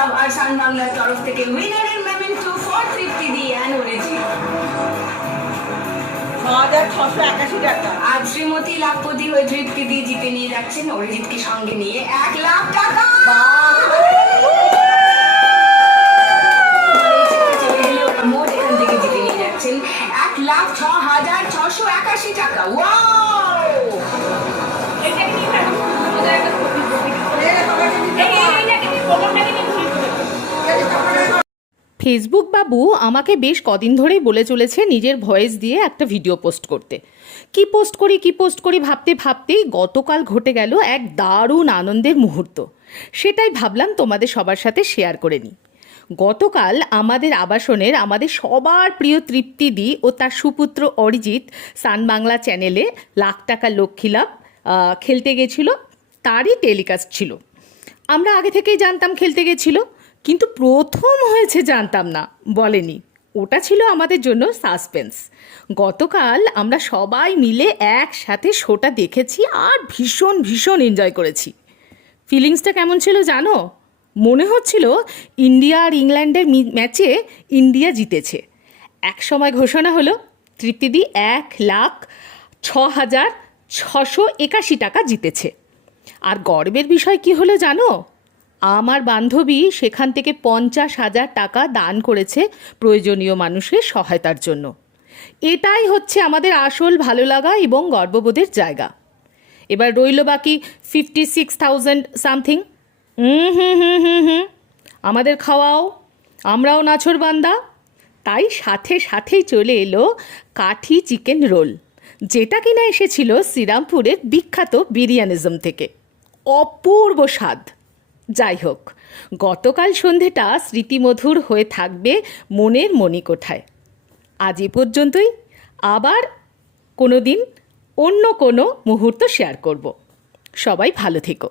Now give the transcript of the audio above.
Club আর সান বাংলার তরফ থেকে উইনারের মেমেন্টো ফর তৃপ্তি দি অ্যান্ড অরিজিৎ 6,681 টাকা। আজ শ্রীমতী লাখপতি হয়ে তৃপ্তি দি জিতে নিয়ে যাচ্ছেন অরিজিৎকে সঙ্গে নিয়ে 1 লাখ টাকা। মোট এখান থেকে জিতে নিয়ে যাচ্ছেন 1,06,681 টাকা। ওয়াও! ফেসবুক বাবু আমাকে বেশ কদিন ধরেই বলে চলেছে নিজের ভয়েস দিয়ে একটা ভিডিও পোস্ট করতে। কি পোস্ট করি ভাবতে ভাবতেই গতকাল ঘটে গেল এক দারুণ আনন্দের মুহূর্ত। সেটাই ভাবলাম তোমাদের সবার সাথে শেয়ার করে নিই। গতকাল আমাদের আবাসনের আমাদের সবার প্রিয় তৃপ্তিদি ও তার সুপুত্র অরিজিৎ সান বাংলা চ্যানেলে লাখ টাকা লক্ষ্মী লাভ খেলতে গেছিল, তারই টেলিকাস্ট ছিল। আমরা আগে থেকেই জানতাম খেলতে গেছিল, কিন্তু প্রথম হয়েছে জানতাম না, বলেনি। ওটা ছিল আমাদের জন্য সাসপেন্স। গতকাল আমরা সবাই মিলে একসাথে শোটা দেখেছি আর ভীষণ ভীষণ এনজয় করেছি। ফিলিংসটা কেমন ছিল জানো? মনে হচ্ছিল ইন্ডিয়া আর ইংল্যান্ডের ম্যাচে ইন্ডিয়া জিতেছে। এক সময় ঘোষণা হলো তৃপ্তিদি 1,06,681 টাকা জিতেছে। আর গর্বের বিষয় কি হলো জানো? আমার বান্ধবী সেখান থেকে 50,000 টাকা দান করেছে প্রয়োজনীয় মানুষের সহায়তার জন্য। এটাই হচ্ছে আমাদের আসল ভালো লাগা এবং গর্ববোধের জায়গা। এবার রইল বাকি 56,000 সামথিং। আমাদের খাওয়াও, আমরাও নাছোড়বান্দা। তাই সাথেই চলে এলো কাঠি চিকেন রোল, যেটা কিনা এসেছিল শ্রীরামপুরের বিখ্যাত বিরিয়ানিজম থেকে। অপূর্ব স্বাদ। যাই হোক, গতকাল সন্ধেটা স্মৃতিমধুর হয়ে থাকবে মনের মণিকোঠায়। আজ এ পর্যন্তই। আবার কোনো দিন অন্য কোনো মুহূর্ত শেয়ার করব। সবাই ভালো থেকো।